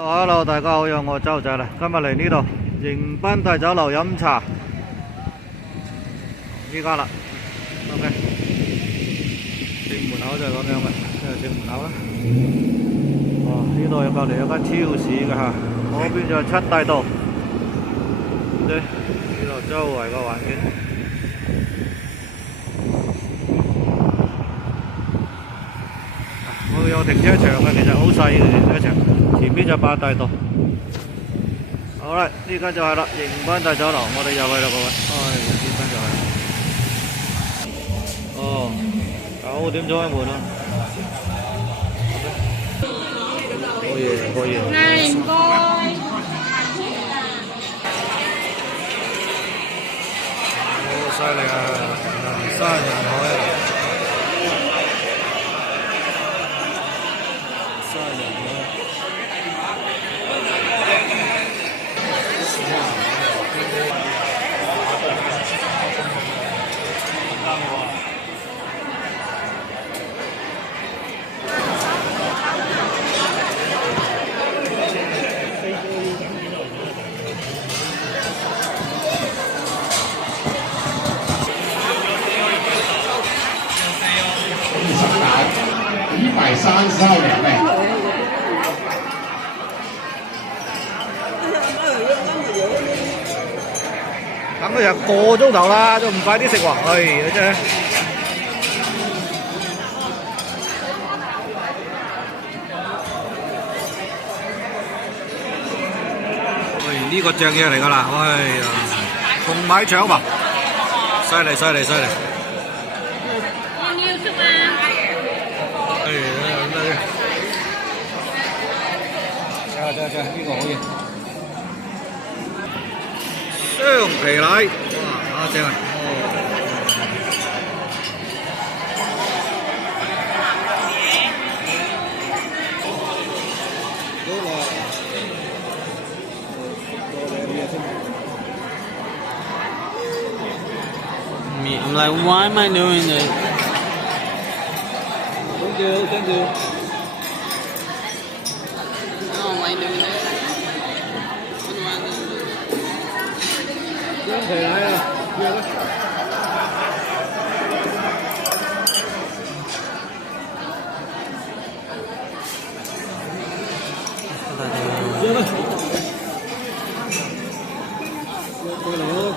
Hello，大家好，有我周仔啦。今日嚟呢度迎賓大酒樓飲茶，依家啦。OK， 正門口就係咁樣嘅，呢係正門口啦。哦，呢度有隔離有間超市嘅嚇，嗰邊就係七大道。呢度周圍嘅環境。我有停車場嘅，其實好細嘅停車場，前邊就八大道。好啦，呢間就係啦，迎賓大酒樓，我哋入去啦各位。呢間就係。哦，9點鐘開門啦。可以可以。này coi犀利啊！人山人海啊！130年嘞。等咗成個鐘頭啦，都唔快啲食喎！唉，你真係。喂，呢個正嘢嚟㗎啦！哎呀，紅米腸喎，犀利犀利犀利！呢個可以。雙皮奶，哇，正啊！I'm like, why am I doing this? Thank you, thank you. I don't like doing this. What do I do? 雙皮奶啊，約啦。約啦。過嚟咯。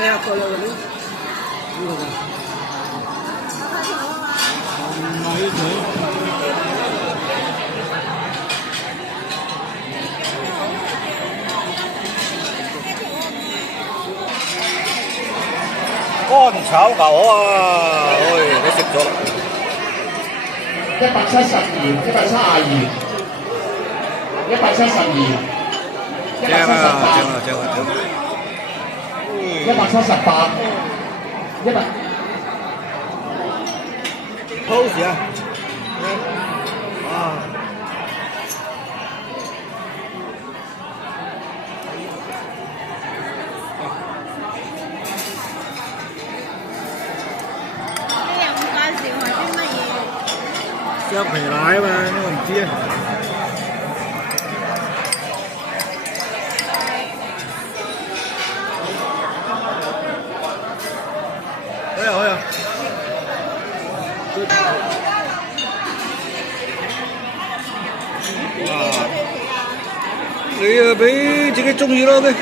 Kaya kalau ini,乾炒牛啊！你食咗啦172、172、172、正啊！正啊！正啊！正啊！ 178、100。pose 啊！啊！雙皮奶啊嘛，我唔知啊。好呀好呀。哇！你啊俾自己中意咯，咩？